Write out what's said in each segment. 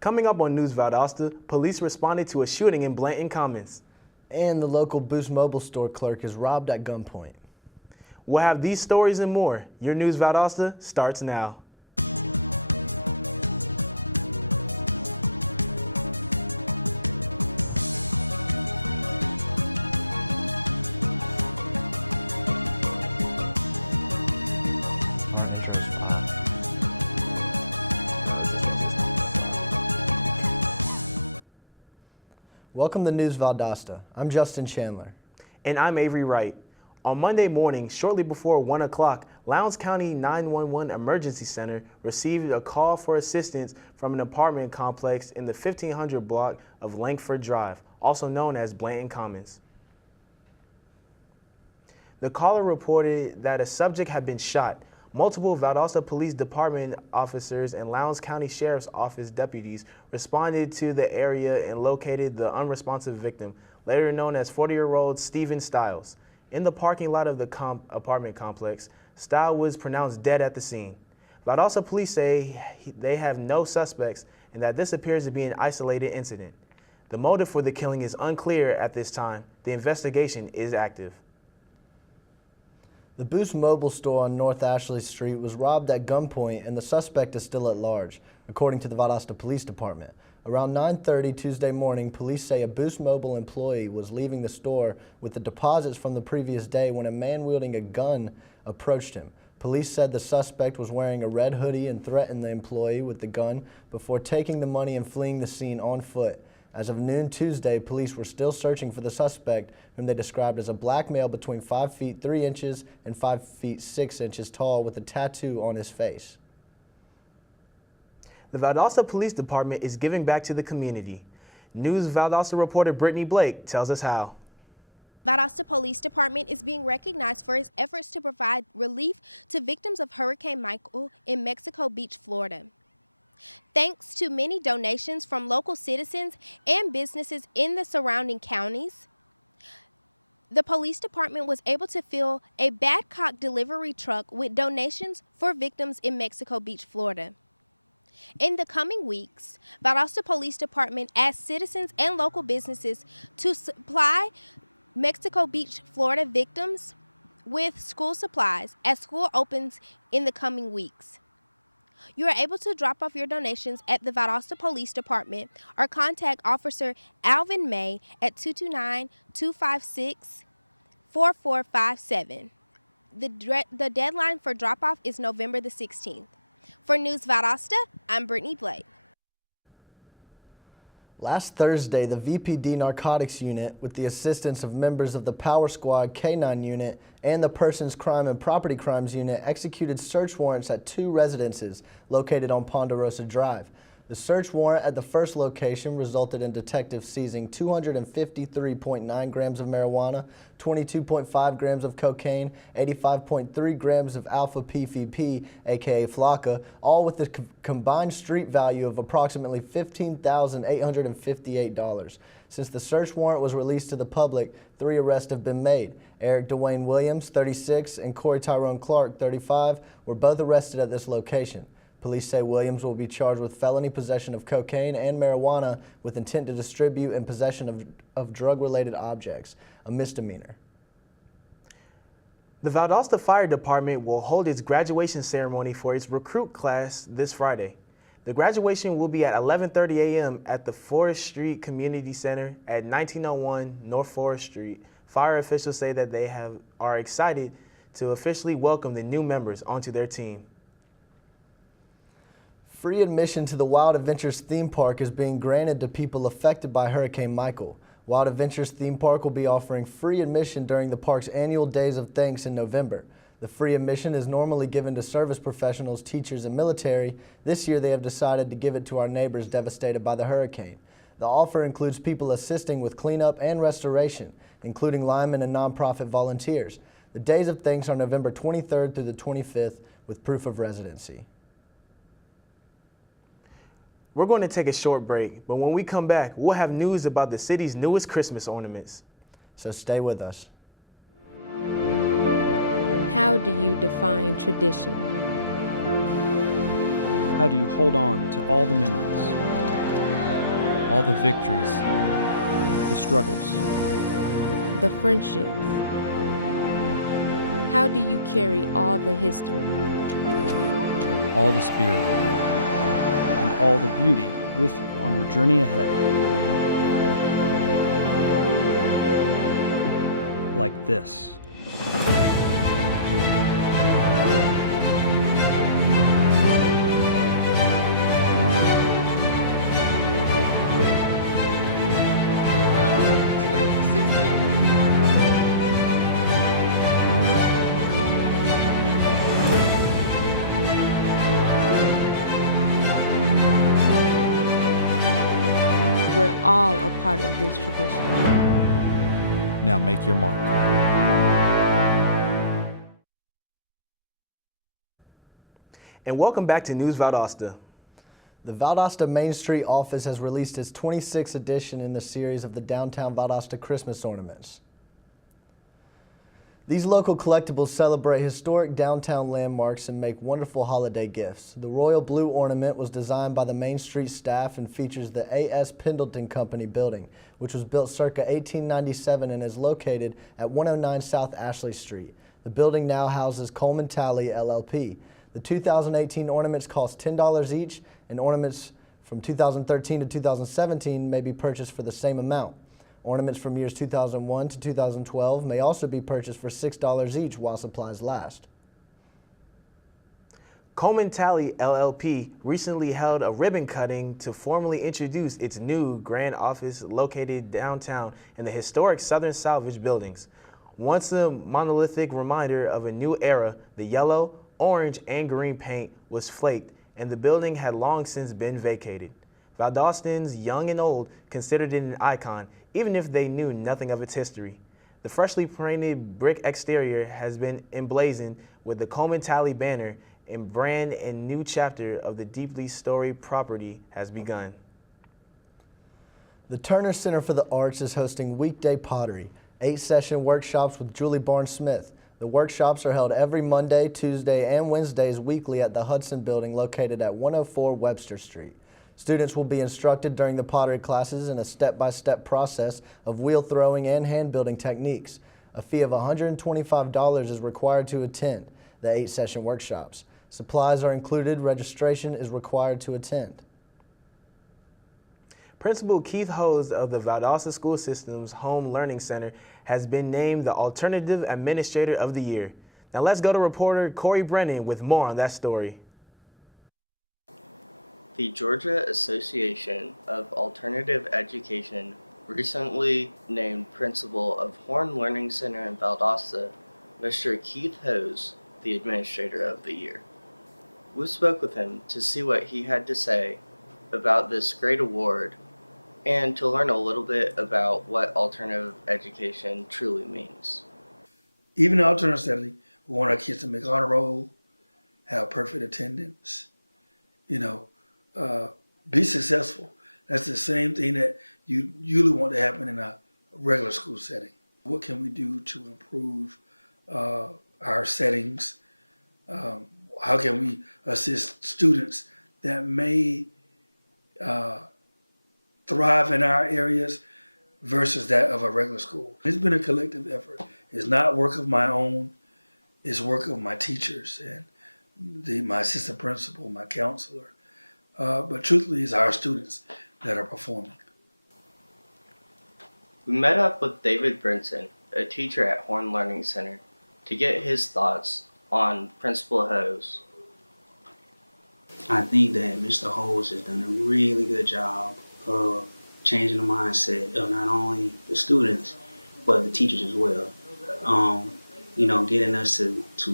Coming up on News Valdosta, police responded to a shooting in Blanton Commons. And the local Boost Mobile store clerk is robbed at gunpoint. We'll have these stories and more. Your News Valdosta starts now. Our intro's fire. No, it's just it's not that far. Welcome to News Valdosta. I'm Justin Chandler. And I'm Avery Wright. On Monday morning, shortly before 1 o'clock, Lowndes County 911 Emergency Center received a call for assistance from an apartment complex in the 1500 block of Langford Drive, also known as Blanton Commons. The caller reported that a subject had been shot. Multiple Valdosta Police Department officers and Lowndes County Sheriff's Office deputies responded to the area and located the unresponsive victim, later known as 40-year-old Stephen Stiles. In the parking lot of the apartment complex, Stiles was pronounced dead at the scene. Valdosta police say they have no suspects and that this appears to be an isolated incident. The motive for the killing is unclear at this time. The investigation is active. The Boost Mobile store on North Ashley Street was robbed at gunpoint and the suspect is still at large, according to the Valdosta Police Department. Around 9:30 Tuesday morning, police say a Boost Mobile employee was leaving the store with the deposits from the previous day when a man wielding a gun approached him. Police said the suspect was wearing a red hoodie and threatened the employee with the gun before taking the money and fleeing the scene on foot. As of noon Tuesday, police were still searching for the suspect, whom they described as a black male between 5 feet 3 inches and 5 feet 6 inches tall with a tattoo on his face. The Valdosta Police Department is giving back to the community. News Valdosta reporter Brittany Blake tells us how. Valdosta Police Department is being recognized for its efforts to provide relief to victims of Hurricane Michael in Mexico Beach, Florida. Thanks to many donations from local citizens and businesses in the surrounding counties, the police department was able to fill a Babcock delivery truck with donations for victims in Mexico Beach, Florida. In the coming weeks, Valdosta Police Department asks citizens and local businesses to supply Mexico Beach, Florida victims with school supplies as school opens in the coming weeks. You are able to drop off your donations at the Valdosta Police Department or contact Officer Alvin May at 229-256-4457. The deadline for drop-off is November the 16th. For News Valdosta, I'm Brittany Blake. Last Thursday, the VPD Narcotics Unit, with the assistance of members of the Power Squad K-9 Unit and the Persons Crime and Property Crimes Unit, executed search warrants at 2 residences located on Ponderosa Drive. The search warrant at the first location resulted in detectives seizing 253.9 grams of marijuana, 22.5 grams of cocaine, 85.3 grams of alpha PVP, aka Flocka, all with a combined street value of approximately $15,858. Since the search warrant was released to the public, 3 arrests have been made. Eric Dwayne Williams, 36, and Corey Tyrone Clark, 35, were both arrested at this location. Police say Williams will be charged with felony possession of cocaine and marijuana with intent to distribute and possession of drug-related objects, a misdemeanor. The Valdosta Fire Department will hold its graduation ceremony for its recruit class this Friday. The graduation will be at 11:30 a.m. at the Forest Street Community Center at 1901 North Forest Street. Fire officials say that they are excited to officially welcome the new members onto their team. Free admission to the Wild Adventures theme park is being granted to people affected by Hurricane Michael. Wild Adventures theme park will be offering free admission during the park's annual Days of Thanks in November. The free admission is normally given to service professionals, teachers, and military. This year they have decided to give it to our neighbors devastated by the hurricane. The offer includes people assisting with cleanup and restoration, including linemen and nonprofit volunteers. The Days of Thanks are November 23rd through the 25th with proof of residency. We're going to take a short break, but when we come back, we'll have news about the city's newest Christmas ornaments. So stay with us. And welcome back to News Valdosta. The Valdosta Main Street office has released its 26th edition in the series of the Downtown Valdosta Christmas ornaments. These local collectibles celebrate historic downtown landmarks and make wonderful holiday gifts. The royal blue ornament was designed by the Main Street staff and features the A.S. Pendleton Company building, which was built circa 1897 and is located at 109 South Ashley Street. The building now houses Coleman Talley LLP. The 2018 ornaments cost $10 each, and ornaments from 2013 to 2017 may be purchased for the same amount. Ornaments from years 2001 to 2012 may also be purchased for $6 each while supplies last. Coleman Talley LLP recently held a ribbon cutting to formally introduce its new grand office located downtown in the historic Southern Salvage buildings. Once a monolithic reminder of a new era, the yellow, orange, and green paint was flaked, and the building had long since been vacated. Valdostans, young and old, considered it an icon, even if they knew nothing of its history. The freshly painted brick exterior has been emblazoned with the Coleman Talley banner, and brand and new chapter of the deeply storied property has begun. The Turner Center for the Arts is hosting weekday pottery, 8-session workshops with Julie Barnes-Smith. The workshops are held every Monday, Tuesday, and Wednesdays weekly at the Hudson Building located at 104 Webster Street. Students will be instructed during the pottery classes in a step-by-step process of wheel throwing and hand building techniques. A fee of $125 is required to attend the 8-session workshops. Supplies are included. Registration is required to attend. Principal Keith Hose of the Valdosta School System's Home Learning Center has been named the Alternative Administrator of the Year. Now let's go to reporter Corey Brennan with more on that story. The Georgia Association of Alternative Education recently named Principal of Home Learning Center in Valdosta, Mr. Keith Hose, the Administrator of the Year. We spoke with him to see what he had to say about this great award and to learn a little bit about what alternative education truly means. Even alternative, we want to keep them in the honor roll, have perfect attendance, be successful. That's the same thing that you really want to happen in a regular school setting. What can we do to improve our settings? How can we assist students that may thrive in our areas versus that of a regular school? It's been a collective effort. It's not working with my own, it's working with my teachers, and my assistant principal, my counselor. But truthfully, it's our students that are performing. We met up with David Brinson, a teacher at Horn Learning Center, to get his thoughts on Principal Hose. I think that Mr. Hose has done a really good job of changing the mindset of not only the students, but the teachers as well. Getting us to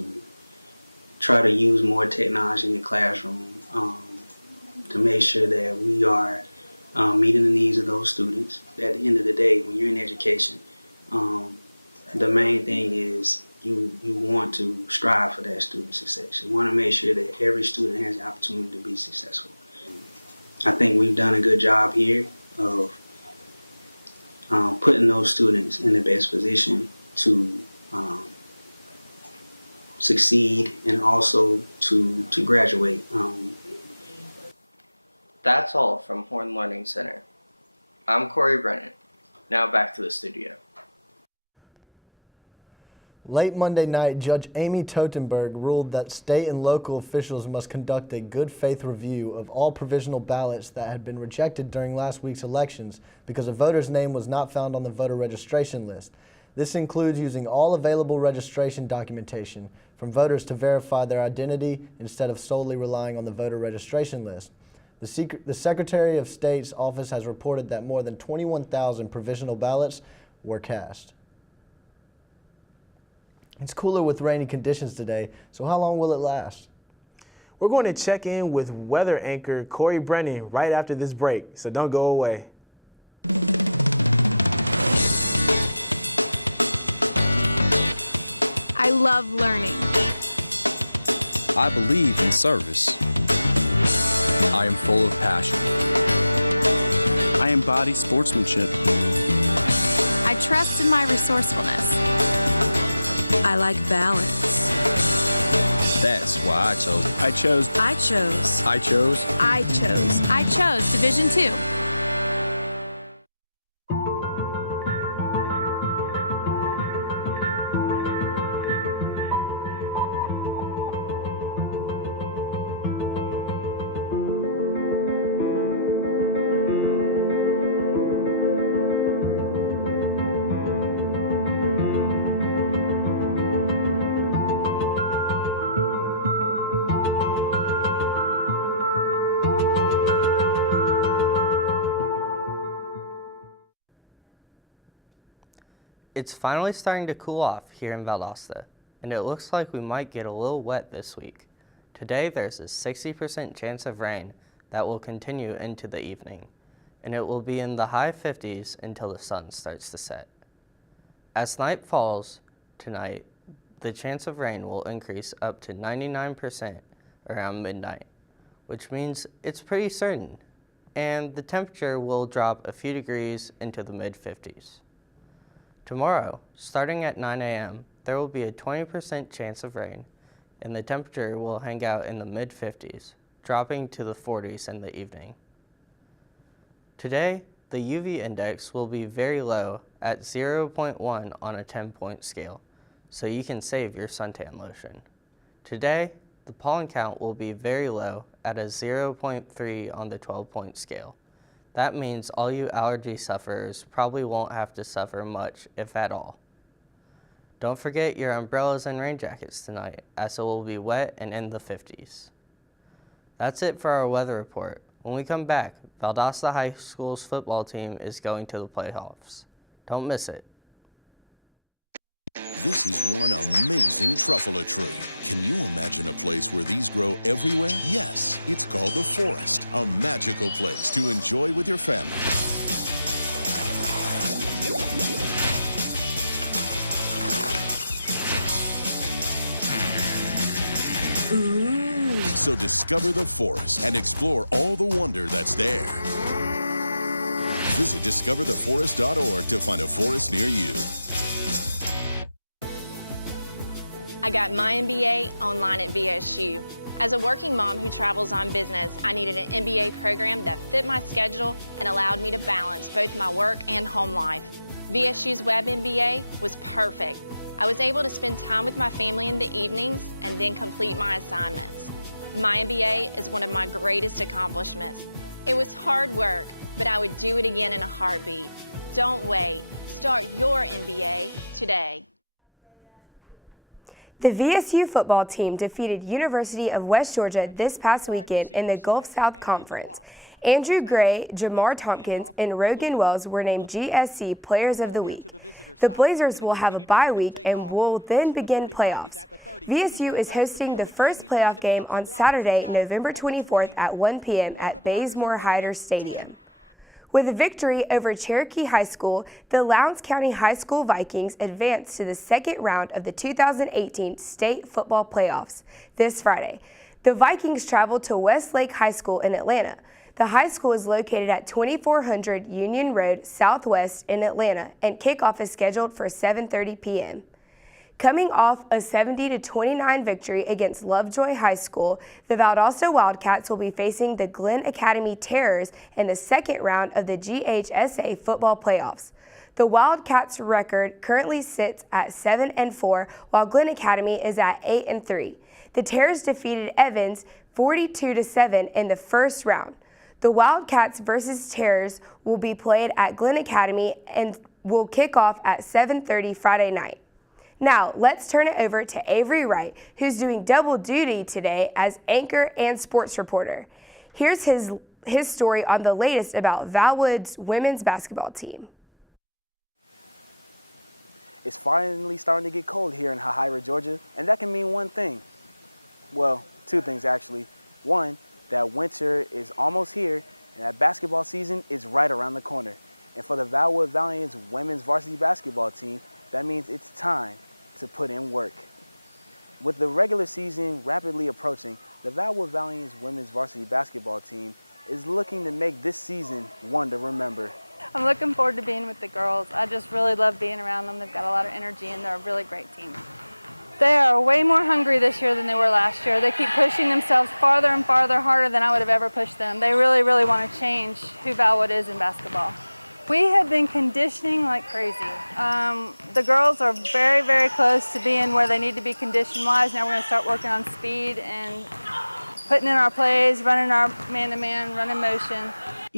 try to use more technology in the classroom, to make sure that we are using those students that we use today in education. The main thing is we want to strive for that student success. We want to make sure that every student has an opportunity to be successful. I think we've done a good job here of putting our students in the best position to succeed and also to graduate. That's all from Horn Learning Center. I'm Corey Brennan. Now back to the studio. Late Monday night, Judge Amy Totenberg ruled that state and local officials must conduct a good faith review of all provisional ballots that had been rejected during last week's elections because a voter's name was not found on the voter registration list. This includes using all available registration documentation from voters to verify their identity instead of solely relying on the voter registration list. The Secretary of State's office has reported that more than 21,000 provisional ballots were cast. It's cooler with rainy conditions today, so how long will it last? We're going to check in with weather anchor Corey Brennan right after this break, so don't go away. I love learning. I believe in service. I am full of passion. I embody sportsmanship. I trust in my resourcefulness. I like balance. That's why I chose. I chose. I chose. I chose. I chose. I chose Division II. It's finally starting to cool off here in Valdosta, and it looks like we might get a little wet this week. Today there's a 60% chance of rain that will continue into the evening, and it will be in the high 50s until the sun starts to set. As night falls tonight, the chance of rain will increase up to 99% around midnight, which means it's pretty certain, and the temperature will drop a few degrees into the mid-50s. Tomorrow, starting at 9 a.m., there will be a 20% chance of rain, and the temperature will hang out in the mid-50s, dropping to the 40s in the evening. Today, the UV index will be very low at 0.1 on a 10-point scale, so you can save your suntan lotion. Today, the pollen count will be very low at a 0.3 on the 12-point scale. That means all you allergy sufferers probably won't have to suffer much, if at all. Don't forget your umbrellas and rain jackets tonight, as it will be wet and in the 50s. That's it for our weather report. When we come back, Valdosta High School's football team is going to the playoffs. Don't miss it. The VSU football team defeated University of West Georgia this past weekend in the Gulf South Conference. Andrew Gray, Jamar Tompkins, and Rogan Wells were named GSC Players of the Week. The Blazers will have a bye week and will then begin playoffs. VSU is hosting the first playoff game on Saturday, November 24th at 1 p.m. at Bazemore-Hyder Stadium. With a victory over Cherokee High School, the Lowndes County High School Vikings advanced to the second round of the 2018 state football playoffs this Friday. The Vikings traveled to Westlake High School in Atlanta. The high school is located at 2400 Union Road Southwest in Atlanta, and kickoff is scheduled for 7:30 p.m. Coming off a 70-29 victory against Lovejoy High School, the Valdosta Wildcats will be facing the Glenn Academy Terrors in the second round of the GHSA football playoffs. The Wildcats' record currently sits at 7-4, while Glenn Academy is at 8-3. The Terrors defeated Evans 42-7 in the first round. The Wildcats versus Terrors will be played at Glenn Academy and will kick off at 7:30 Friday night. Now, let's turn it over to Avery Wright, who's doing double duty today as anchor and sports reporter. Here's his story on the latest about Valwood's women's basketball team. It's finally starting to get cold here in Highway, Georgia, and that can mean one thing. Well, two things actually. One, that winter is almost here, and our basketball season is right around the corner. And for the Valwood Valiants women's varsity basketball team, that means it's time to put in work. With the regular season rapidly approaching, the Valdosta women's varsity basketball team is looking to make this season one to remember. I'm looking forward to being with the girls. I just really love being around them. They've got a lot of energy and they're a really great team. They're way more hungry this year than they were last year. They keep pushing themselves farther and farther harder than I would have ever pushed them. They really, really want to change to about what is in basketball. We have been conditioning like crazy. The girls are very, very close to being where they need to be condition-wise. Now we're going to start working on speed and putting in our plays, running our man-to-man, running motion.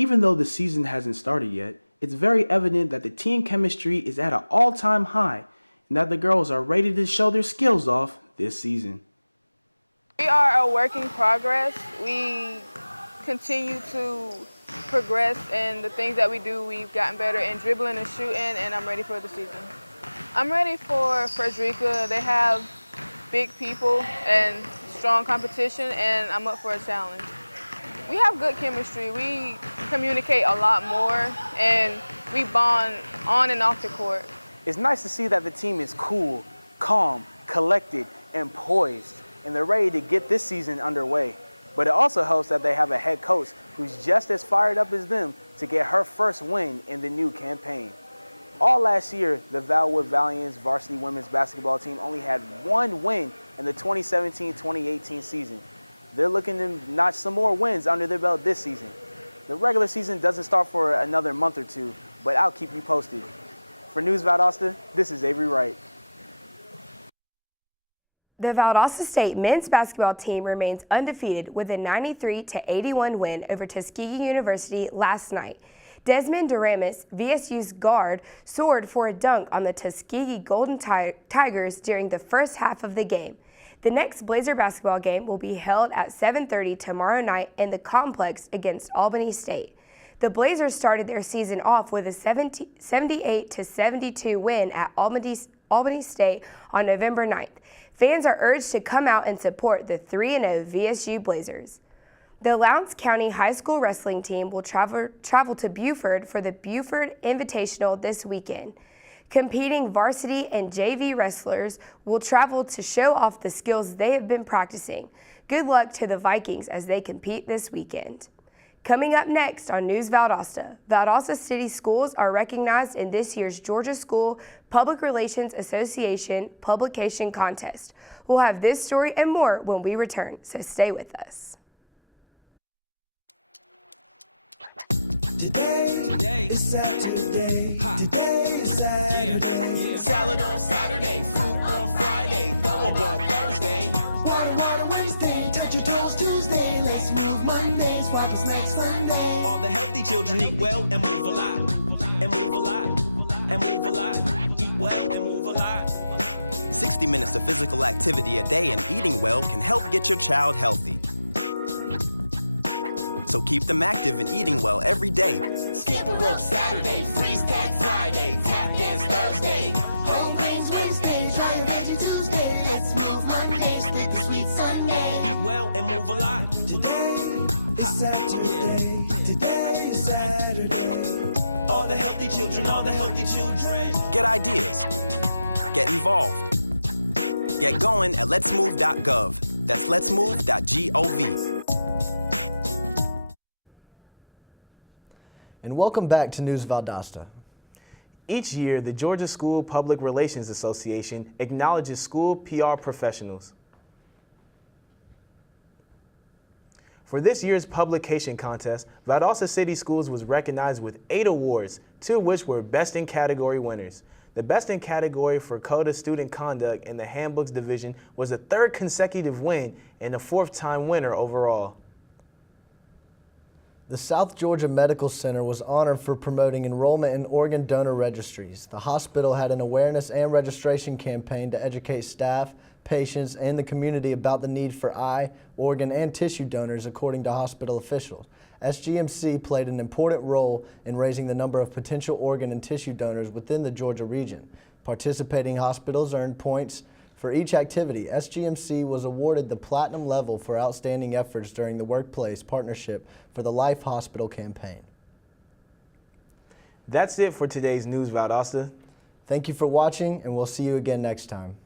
Even though the season hasn't started yet, it's very evident that the team chemistry is at an all-time high, and that the girls are ready to show their skills off this season. We are a work in progress. We continue to progress in the things that we do. We've gotten better in dribbling and shooting, and I'm ready for the season. I'm ready for Frederica. They have big people and strong competition, and I'm up for a challenge. We have good chemistry. We communicate a lot more, and we bond on and off the court. It's nice to see that the team is cool, calm, collected, and poised, and they're ready to get this season underway. But it also helps that they have a head coach who's just as fired up as them to get her first win in the new campaign. All last year, the Valdosta Valiants varsity women's basketball team only had one win in the 2017-2018 season. They're looking to notch some more wins under their belt this season. The regular season doesn't start for another month or two, but I'll keep you posted. For News Valdosta, this is Avery Wright. The Valdosta State men's basketball team remains undefeated with a 93-81 win over Tuskegee University last night. Desmond Duramus, VSU's guard, soared for a dunk on the Tuskegee Golden Tigers during the first half of the game. The next Blazer basketball game will be held at 7:30 tomorrow night in the complex against Albany State. The Blazers started their season off with a 78-72 win at Albany State on November 9th. Fans are urged to come out and support the 3-0 VSU Blazers. The Lowndes County High School wrestling team will travel to Buford for the Buford Invitational this weekend. Competing varsity and JV wrestlers will travel to show off the skills they have been practicing. Good luck to the Vikings as they compete this weekend. Coming up next on News Valdosta, Valdosta City Schools are recognized in this year's Georgia School Public Relations Association Publication Contest. We'll have this story and more when we return, so stay with us. Today is Saturday. Today is Saturday. Water Wednesday. Touch your toes Tuesday. Let's move Monday. Swap a snack Sunday. All the healthy children eat well and move a lot. And move a lot. And move a lot. Eat well and move a lot. 60 minutes of physical activity a day and eating well can help get your child healthy. So keep them active and eat well every day. Skip a rope Saturday, freeze tag Friday, tap dance Thursday, whole grains Wednesday, try a veggie Tuesday, let's move Monday, stick to sweet Sunday. Eat well and move a lot. Today is Saturday. Today is Saturday. All the healthy children, all the healthy children. Get going at letsmove.gov. That's letsmove.gov. And welcome back to News Valdosta. Each year, the Georgia School Public Relations Association acknowledges school PR professionals. For this year's publication contest, Valdosta City Schools was recognized with 8 awards, 2 of which were Best in Category winners. The Best in Category for Code of Student Conduct in the Handbooks Division was a 3rd consecutive win and a 4th-time winner overall. The South Georgia Medical Center was honored for promoting enrollment in organ donor registries. The hospital had an awareness and registration campaign to educate staff, patients, and the community about the need for eye, organ, and tissue donors, according to hospital officials. SGMC played an important role in raising the number of potential organ and tissue donors within the Georgia region. Participating hospitals earned points for each activity. SGMC was awarded the platinum level for outstanding efforts during the workplace partnership for the Life Hospital campaign. That's it for today's News Valdosta. Thank you for watching, and we'll see you again next time.